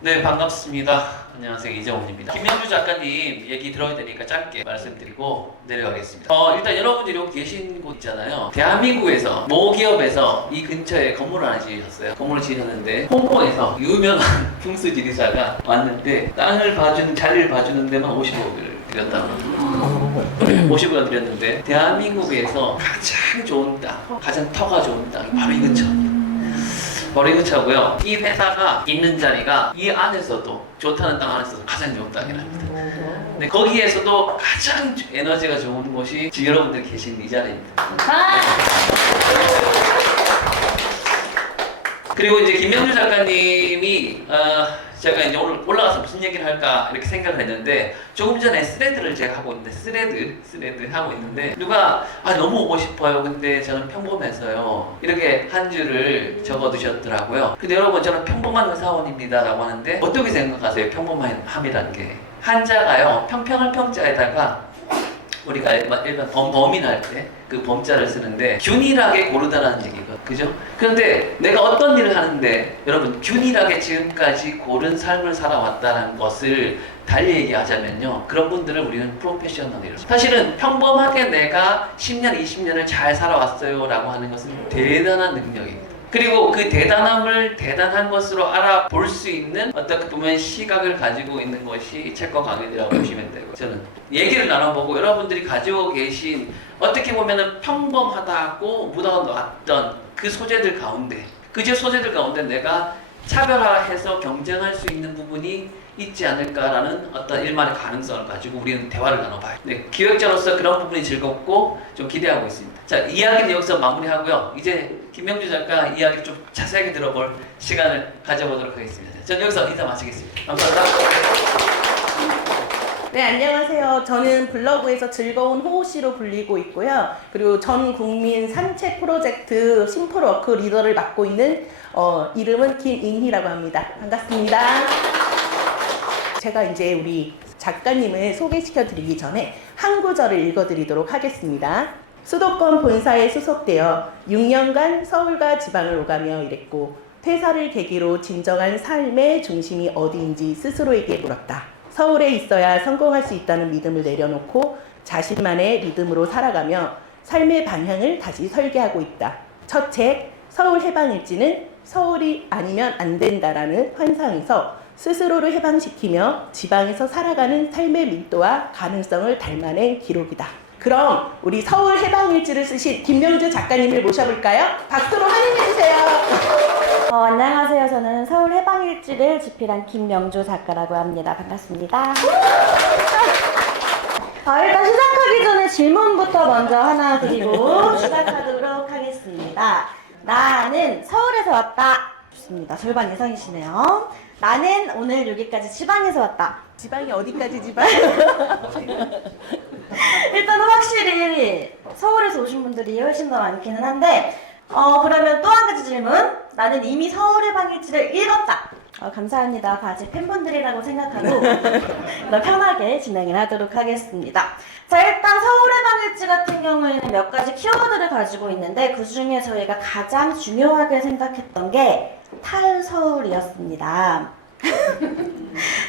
네, 반갑습니다. 안녕하세요, 이정훈입니다. 김명주 작가님 얘기 들어야 되니까 짧게 말씀드리고 내려가겠습니다. 일단 여러분들이 여기 계신 곳 있잖아요. 대한민국에서 모 기업에서 이 근처에 건물을 하나 지으셨어요. 건물을 지으셨는데 홍콩에서 유명한 풍수지리사가 왔는데 땅을 봐주는, 자리를 봐주는 데만 50억을 드렸다고. 50억을 드렸는데 대한민국에서 가장 좋은 땅, 가장 터가 좋은 땅이 바로 이 근처입니다. 바로 이 근처고요. 이 회사가 있는 자리가 이 안에서도, 좋다는 땅 안에서도 가장 좋은 땅이랍니다. 근데 거기에서도 가장 에너지가 좋은 곳이 지금 여러분들 계신 이 자리입니다. 그리고 이제 김명주 작가님이 제가 이제 오늘 올라가서 무슨 얘기를 할까 이렇게 생각을 했는데, 조금 전에 스레드를 제가 하고 있는데, 스레드 하고 있는데 누가 너무 오고 싶어요, 근데 저는 평범해서요, 이렇게 한 줄을 적어 두셨더라고요. 근데 여러분, 저는 평범한 의사원입니다 라고 하는데 어떻게 생각하세요? 평범함이라는 게 한자가요, 평평할 평자에다가 우리가 일반 범인할 때 그 범자를 쓰는데 균일하게 고르다라는 얘기가, 그죠? 그런데 내가 어떤 일을 하는데 여러분, 균일하게 지금까지 고른 삶을 살아왔다는 것을 달리 얘기하자면요, 그런 분들을 우리는 프로페셔널이라고. 사실은 평범하게 내가 10년, 20년을 잘 살아왔어요 라고 하는 것은 대단한 능력입니다. 그리고 그 대단한 것으로 알아볼 수 있는, 어떻게 보면 시각을 가지고 있는 것이 책과 강의들이라고 보시면 되고, 저는 얘기를 나눠보고 여러분들이 가지고 계신 어떻게 보면 평범하다고 묻어놨던 그 소재들 가운데, 내가 차별화해서 경쟁할 수 있는 부분이 있지 않을까라는 어떤 일만의 가능성을 가지고 우리는 대화를 나눠봐요. 네, 기획자로서 그런 부분이 즐겁고 좀 기대하고 있습니다. 자, 이야기는 여기서 마무리하고요. 이제 김명주 작가 이야기 좀 자세하게 들어볼 시간을 가져보도록 하겠습니다. 전 여기서 인사 마치겠습니다. 감사합니다. 네, 안녕하세요. 저는 블로그에서 즐거운 호호씨로 불리고 있고요. 그리고 전 국민 산책 프로젝트 심플워크 리더를 맡고 있는 이름은 김인희라고 합니다. 반갑습니다. 제가 이제 우리 작가님을 소개시켜 드리기 전에 한 구절을 읽어드리도록 하겠습니다. 수도권 본사에 소속되어 6년간 서울과 지방을 오가며 일했고, 퇴사를 계기로 진정한 삶의 중심이 어디인지 스스로에게 물었다. 서울에 있어야 성공할 수 있다는 믿음을 내려놓고 자신만의 리듬으로 살아가며 삶의 방향을 다시 설계하고 있다. 첫 책 서울 해방일지는 서울이 아니면 안 된다라는 환상에서 스스로를 해방시키며 지방에서 살아가는 삶의 밀도와 가능성을 닮아낸 기록이다. 그럼 우리 서울 해방일지를 쓰신 김명주 작가님을 모셔볼까요? 박수로 환영해주세요. 안녕하세요. 저는 서울 해방일지를 집필한 김명주 작가라고 합니다. 반갑습니다. 일단 시작하기 전에 질문부터 먼저 하나 드리고 시작하도록 하겠습니다. 나는 서울에서 왔다. 좋습니다. 절반 이상이시네요. 나는 오늘 여기까지 지방에서 왔다. 지방이 어디까지 지방? 일단은 확실히 서울에서 오신 분들이 훨씬 더 많기는 한데, 그러면 또 한 가지 질문. 나는 이미 서울 해방일지를 읽었다. 감사합니다. 바지 팬분들이라고 생각하고 편하게 진행을 하도록 하겠습니다. 자, 일단 서울 해방일지 같은 경우에는 몇 가지 키워드를 가지고 있는데, 그 중에 저희가 가장 중요하게 생각했던 게 탈서울이었습니다.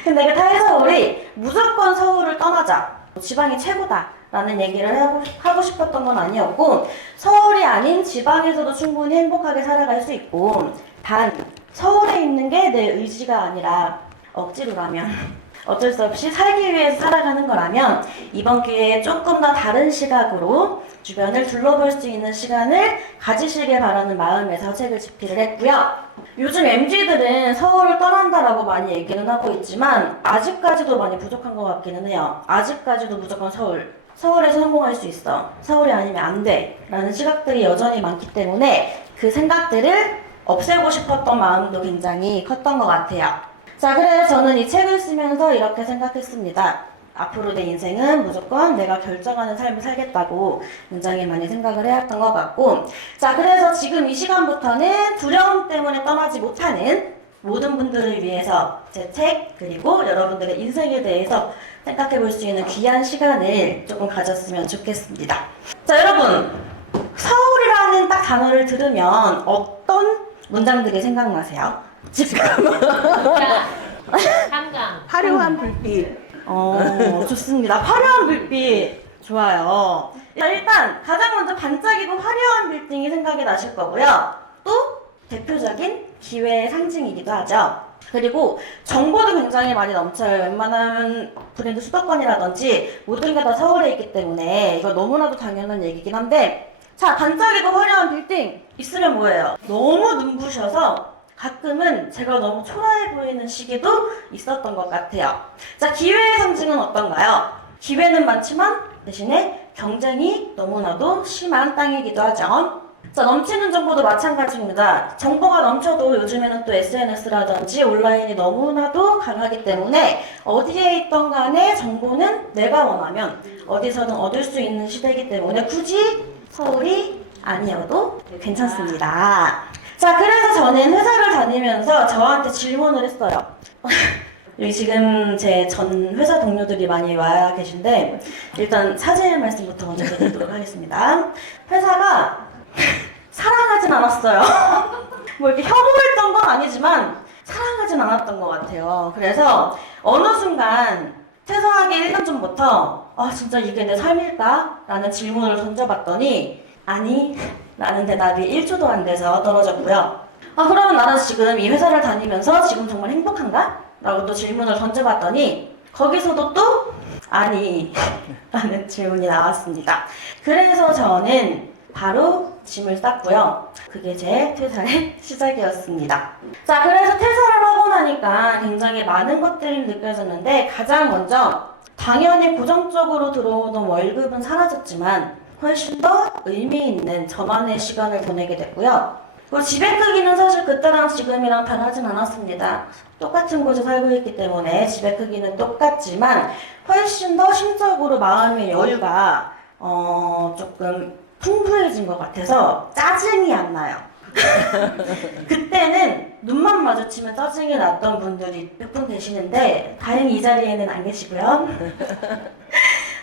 근데 그 탈서울이 무조건 서울을 떠나자, 지방이 최고다 라는 얘기를 하고 싶었던 건 아니었고, 서울이 아닌 지방에서도 충분히 행복하게 살아갈 수 있고, 단 서울에 있는 게 내 의지가 아니라 억지로라면, 어쩔 수 없이 살기 위해서 살아가는 거라면 이번 기회에 조금 더 다른 시각으로 주변을 둘러볼 수 있는 시간을 가지시길 바라는 마음에서 책을 집필을 했고요. 요즘 MZ들은 서울을 떠난다라고 많이 얘기는 하고 있지만 아직까지도 많이 부족한 것 같기는 해요. 아직까지도 무조건 서울에서 성공할 수 있어, 서울이 아니면 안 돼 라는 시각들이 여전히 많기 때문에 그 생각들을 없애고 싶었던 마음도 굉장히 컸던 것 같아요. 자, 그래서 저는 이 책을 쓰면서 이렇게 생각했습니다. 앞으로 내 인생은 무조건 내가 결정하는 삶을 살겠다고 굉장히 많이 생각을 해왔던 것 같고, 자, 그래서 지금 이 시간부터는 두려움 때문에 떠나지 못하는 모든 분들을 위해서 제 책, 그리고 여러분들의 인생에 대해서 생각해 볼 수 있는 귀한 시간을 조금 가졌으면 좋겠습니다. 자, 여러분, 서울이라는 딱 단어를 들으면 어떤 문장들이 생각나세요? 화려한 불빛. 좋습니다. 화려한 불빛. 좋아요. 일단 가장 먼저 반짝이고 화려한 빌딩이 생각이 나실 거고요. 또 대표적인 기회의 상징이기도 하죠. 그리고 정보도 굉장히 많이 넘쳐요. 웬만한 브랜드 수도권이라든지 모든 게 다 서울에 있기 때문에 이거 너무나도 당연한 얘기긴 한데, 자, 반짝이고 화려한 빌딩 있으면 뭐예요? 너무 눈부셔서 가끔은 제가 너무 초라해 보이는 시기도 있었던 것 같아요. 자, 기회의 상징은 어떤가요? 기회는 많지만 대신에 경쟁이 너무나도 심한 땅이기도 하죠. 자, 넘치는 정보도 마찬가지입니다. 정보가 넘쳐도 요즘에는 또 SNS라든지 온라인이 너무나도 강하기 때문에 어디에 있던 간에 정보는 내가 원하면 어디서든 얻을 수 있는 시대이기 때문에 굳이 서울이 아니어도 괜찮습니다. 자, 그래서 저는 회사를 다니면서 저한테 질문을 했어요. 여기 지금 제 전 회사 동료들이 많이 와 계신데 일단 사죄의 말씀부터 먼저 드리도록 하겠습니다. 회사가 사랑하진 않았어요. 뭐 이렇게 혐오했던 건 아니지만 사랑하진 않았던 것 같아요. 그래서 어느 순간 퇴사하기 1년 전부터 진짜 이게 내 삶일까? 라는 질문을 던져봤더니 아니 라는 대답이 1초도 안 돼서 떨어졌고요. 그러면 나는 지금 이 회사를 다니면서 지금 정말 행복한가? 라고 또 질문을 던져봤더니 거기서도 또 아니 라는 질문이 나왔습니다. 그래서 저는 바로 짐을 쌌고요. 그게 제 퇴사의 시작이었습니다. 자, 그래서 퇴사를 하고 나니까 굉장히 많은 것들이 느껴졌는데 가장 먼저 당연히 고정적으로 들어오던 월급은 사라졌지만 훨씬 더 의미 있는 저만의 시간을 보내게 됐고요. 집의 크기는 사실 그때랑 지금이랑 다르진 않았습니다. 똑같은 곳에 살고 있기 때문에 집의 크기는 똑같지만 훨씬 더 심적으로 마음의 여유가 조금 풍부해진 것 같아서 짜증이 안 나요. 그때는 눈만 마주치면 짜증이 났던 분들이 몇 분 계시는데 다행히 이 자리에는 안 계시고요.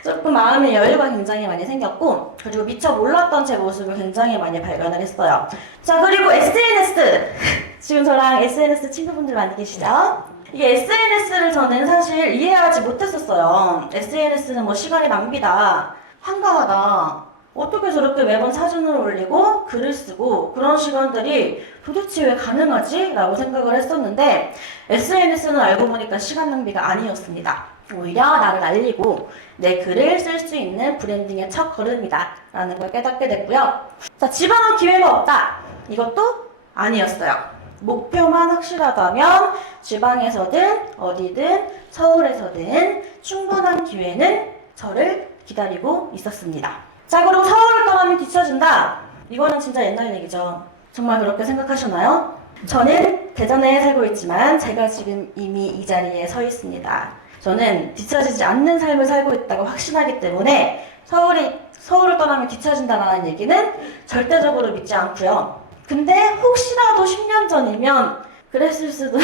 조금 마음의 여유가 굉장히 많이 생겼고 그리고 미처 몰랐던 제 모습을 굉장히 많이 발견을 했어요. 자, 그리고 SNS! 지금 저랑 SNS 친구분들 많이 계시죠? 이게 SNS를 저는 사실 이해하지 못했었어요. SNS는 뭐 시간의 낭비다, 한가하다, 어떻게 저렇게 매번 사진을 올리고 글을 쓰고 그런 시간들이 도대체 왜 가능하지? 라고 생각을 했었는데 SNS는 알고 보니까 시간 낭비가 아니었습니다. 오히려 나를 알리고 내 글을 쓸 수 있는 브랜딩의 첫 걸음이다 라는 걸 깨닫게 됐고요. 자, 지방은 기회가 없다. 이것도 아니었어요. 목표만 확실하다면 지방에서든 어디든 서울에서든 충분한 기회는 저를 기다리고 있었습니다. 자, 그리고 서울을 떠나면 뒤처진다. 이거는 진짜 옛날 얘기죠. 정말 그렇게 생각하셨나요? 저는 대전에 살고 있지만 제가 지금 이미 이 자리에 서 있습니다. 저는 뒤처지지 않는 삶을 살고 있다고 확신하기 때문에 서울을 떠나면 뒤처진다는 얘기는 절대적으로 믿지 않고요. 근데 혹시라도 10년 전이면 그랬을 수도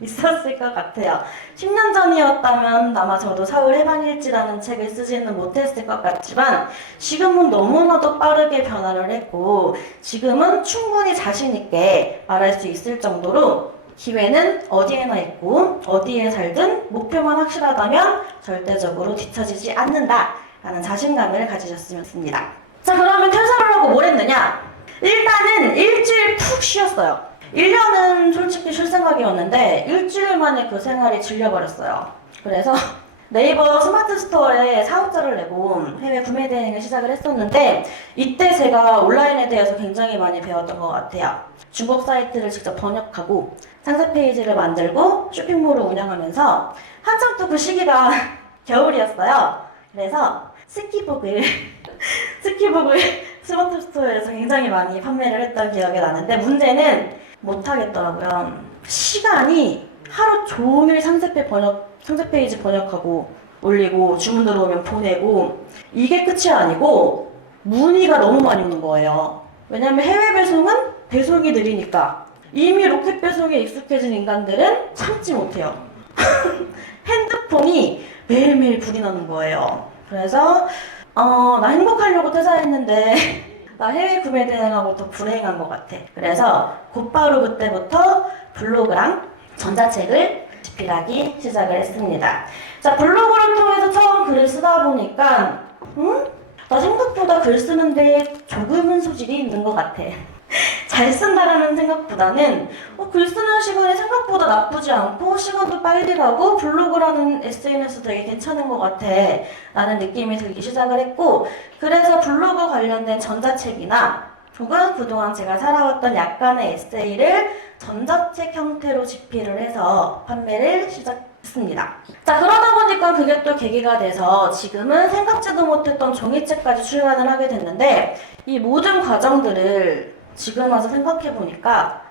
있었을 것 같아요. 10년 전이었다면 아마 저도 서울 해방일지라는 책을 쓰지는 못했을 것 같지만 지금은 너무나도 빠르게 변화를 했고 지금은 충분히 자신 있게 말할 수 있을 정도로 기회는 어디에나 있고 어디에 살든 목표만 확실하다면 절대적으로 뒤처지지 않는다 라는 자신감을 가지셨으면 좋습니다. 자, 그러면 퇴사를 하고 뭘 했느냐? 일단은 일주일 푹 쉬었어요. 1년은 솔직히 쉴 생각이었는데 일주일 만에 그 생활이 질려버렸어요. 그래서 네이버 스마트 스토어에 사업자를 내고 해외 구매 대행을 시작을 했었는데 이때 제가 온라인에 대해서 굉장히 많이 배웠던 것 같아요. 중국 사이트를 직접 번역하고 상세 페이지를 만들고 쇼핑몰을 운영하면서 한참 또 그 시기가 겨울이었어요. 그래서 스키복을 스마트 스토어에서 굉장히 많이 판매를 했던 기억이 나는데 문제는 못하겠더라고요. 시간이 하루 종일 상세 페이지 번역하고 올리고 주문 들어오면 보내고 이게 끝이 아니고 문의가 너무 많이 오는 거예요. 왜냐면 해외 배송은 배송이 느리니까 이미 로켓 배송에 익숙해진 인간들은 참지 못해요. 핸드폰이 매일매일 불이 나는 거예요. 그래서 나 행복하려고 퇴사했는데 나 해외 구매 대행하고 더 불행한 것 같아. 그래서 곧바로 그때부터 블로그랑 전자책을 집필하기 시작을 했습니다. 자, 블로그를 통해서 처음 글을 쓰다 보니까 나 생각보다 글 쓰는데 조금은 소질이 있는 것 같아. 잘 쓴다라는 생각보다는 글 쓰는 시간이 생각보다 나쁘지 않고 시간도 빨리 가고 블로그라는 SNS 되게 괜찮은 것 같아 라는 느낌이 들기 시작을 했고, 그래서 블로그 관련된 전자책이나 혹은 그동안 제가 살아왔던 약간의 에세이를 전자책 형태로 집필을 해서 판매를 시작했습니다. 자, 그러다 보니까 그게 또 계기가 돼서 지금은 생각지도 못했던 종이책까지 출간을 하게 됐는데, 이 모든 과정들을 지금 와서 생각해보니까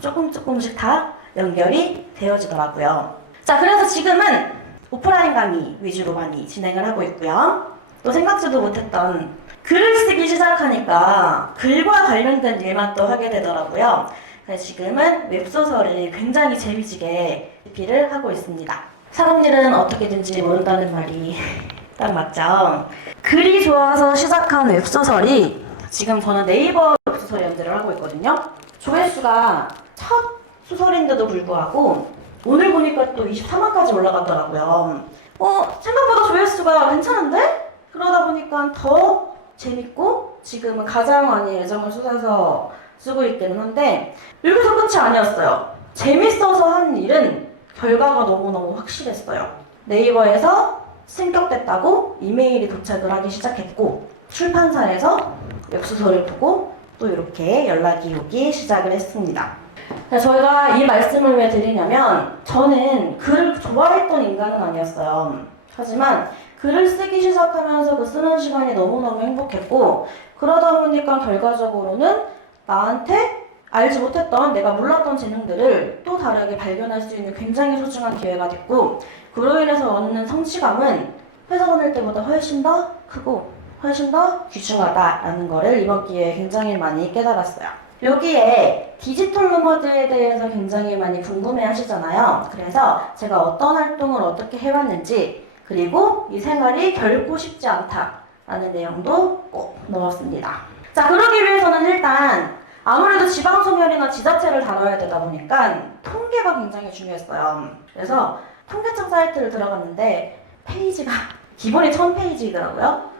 조금씩 다 연결이 되어지더라고요. 자, 그래서 지금은 오프라인 강의 위주로 많이 진행을 하고 있고요. 또 생각지도 못했던 글을 쓰기 시작하니까 글과 관련된 일만 또 하게 되더라고요. 그래서 지금은 웹소설을 굉장히 재미지게 집필을 하고 있습니다. 사람 일은 어떻게든지 모른다는 말이 딱 맞죠? 글이 좋아서 시작한 웹소설이 지금 저는 네이버 웹소설 연재를 하고 있거든요. 조회수가 첫 소설인데도 불구하고 오늘 보니까 또 23만까지 올라갔더라고요. 생각보다 조회수가 괜찮은데? 그러다 보니까 더 재밌고 지금은 가장 많이 애정을 쏟아서 쓰고 있기는 한데, 여기서 끝이 아니었어요. 재밌어서 한 일은 결과가 너무너무 확실했어요. 네이버에서 승격됐다고 이메일이 도착을 하기 시작했고, 출판사에서 웹소설을 보고 또 이렇게 연락이 오기 시작을 했습니다. 저희가 이 말씀을 왜 드리냐면, 저는 글을 좋아했던 인간은 아니었어요. 하지만 글을 쓰기 시작하면서 그 쓰는 시간이 너무너무 행복했고, 그러다 보니까 결과적으로는 나한테 알지 못했던, 내가 몰랐던 재능들을 또 다르게 발견할 수 있는 굉장히 소중한 기회가 됐고, 그로 인해서 얻는 성취감은 회사 다닐 때보다 훨씬 더 크고 훨씬 더 귀중하다라는 거를 이번 기회에 굉장히 많이 깨달았어요. 여기에 디지털 노마드에 대해서 굉장히 많이 궁금해 하시잖아요. 그래서 제가 어떤 활동을 어떻게 해왔는지, 그리고 이 생활이 결코 쉽지 않다라는 내용도 꼭 넣었습니다. 자, 그러기 위해서는 일단 아무래도 지방소멸이나 지자체를 다뤄야 되다 보니까 통계가 굉장히 중요했어요. 그래서 통계청 사이트를 들어갔는데 페이지가 기본이 1000페이지더라고요.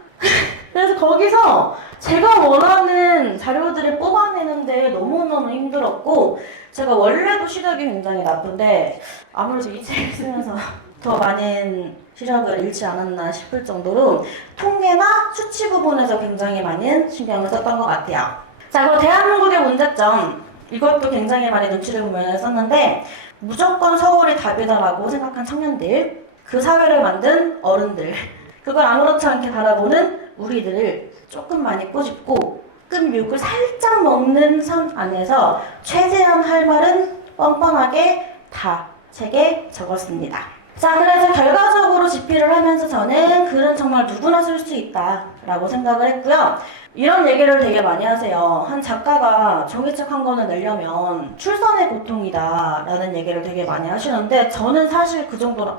그래서 거기서 제가 원하는 자료들을 뽑아내는데 너무너무 힘들었고, 제가 원래도 시력이 굉장히 나쁜데 아무래도 이 책을 쓰면서 더 많은 시력을 잃지 않았나 싶을 정도로 통계나 수치 부분에서 굉장히 많은 신경을 썼던 것 같아요. 자, 그리고 대한민국의 문제점, 이것도 굉장히 많이 눈치를 보면서 썼는데, 무조건 서울이 답이다라고 생각한 청년들, 그 사회를 만든 어른들, 그걸 아무렇지 않게 바라보는 우리들을 조금 많이 꼬집고 끈육을 살짝 먹는 선 안에서 최대한 할 말은 뻔뻔하게 다 책에 적었습니다. 자, 그래서 결과적으로 집필을 하면서 저는 글은 정말 누구나 쓸 수 있다라고 생각을 했고요. 이런 얘기를 되게 많이 하세요. 한 작가가 종이책 한 권을 내려면 출산의 고통이다 라는 얘기를 되게 많이 하시는데, 저는 사실 그 정도는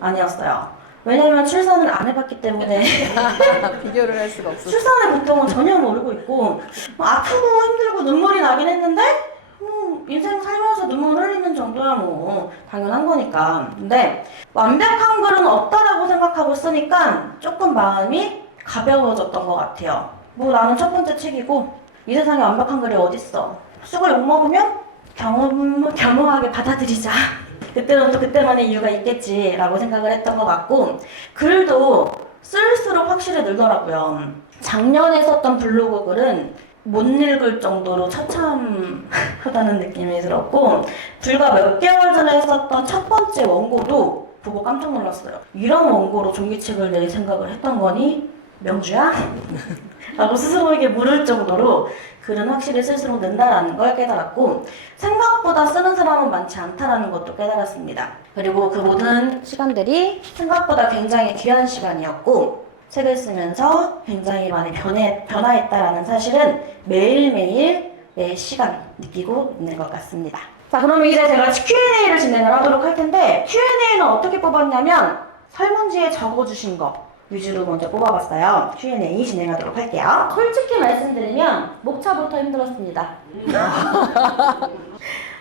아니었어요. 왜냐면 출산을 안 해봤기 때문에 비교를 할 수가 없어. 출산의 고통은 전혀 모르고 있고, 아프고 힘들고 눈물이 나긴 했는데 인생 살면서 눈물 흘리는 정도야 뭐 당연한 거니까. 근데 완벽한 글은 없다라고 생각하고 쓰니까 조금 마음이 가벼워졌던 것 같아요. 뭐 나는 첫 번째 책이고 이 세상에 완벽한 글이 어딨어. 쓰고 욕먹으면 겸허하게 받아들이자. 그때는 또 그때만의 이유가 있겠지라고 생각을 했던 것 같고, 글도 쓸수록 확실히 늘더라고요. 작년에 썼던 블로그 글은 못 읽을 정도로 처참하다는 느낌이 들었고, 불과 몇 개월 전에 썼던 첫 번째 원고도 보고 깜짝 놀랐어요. 이런 원고로 종이책을 낼 생각을 했던 거니? 명주야? 라고 스스로에게 물을 정도로 글은 확실히 쓸수록 는다라는 걸 깨달았고, 생각보다 쓰는 사람은 많지 않다라는 것도 깨달았습니다. 그리고 그 모든 시간들이 생각보다 굉장히 귀한 시간이었고, 책을 쓰면서 굉장히 많이 변화했다라는 사실은 매일매일 매 시간 느끼고 있는 것 같습니다. 자, 그러면 이제 제가 Q&A를 진행을 하도록 할 텐데, Q&A는 어떻게 뽑았냐면 설문지에 적어주신 거 위주로 먼저 뽑아봤어요. Q&A 진행하도록 할게요. 솔직히 말씀드리면 목차부터 힘들었습니다.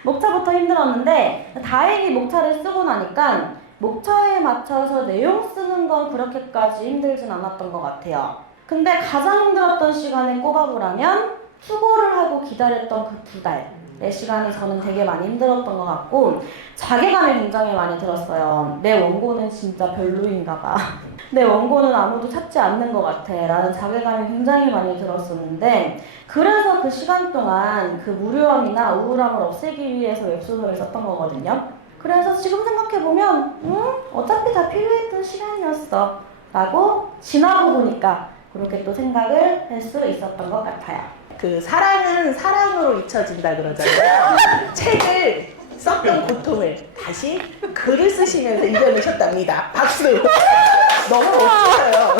목차부터 힘들었는데 다행히 목차를 쓰고 나니까 목차에 맞춰서 내용 쓰는 건 그렇게까지 힘들진 않았던 것 같아요. 근데 가장 힘들었던 시간을 꼽아보라면 투고를 하고 기다렸던 그 2달의 시간이 저는 되게 많이 힘들었던 것 같고 자괴감이 굉장히 많이 들었어요. 내 원고는 진짜 별로인가 봐. 내 원고는 아무도 찾지 않는 것 같아 라는 자괴감이 굉장히 많이 들었었는데 그래서 그 시간 동안 그 무료함이나 우울함을 없애기 위해서 웹소설을 썼던 거거든요. 그래서 지금 생각해보면 어차피 다 필요했던 시간이었어 라고 지나고 보니까 그렇게 또 생각을 할 수 있었던 것 같아요. 그 사랑은 사랑으로 잊혀진다 그러잖아요. 책을 썼던 고통을 다시 글을 쓰시면서 이겨내셨답니다. 박수! 너무 멋져요.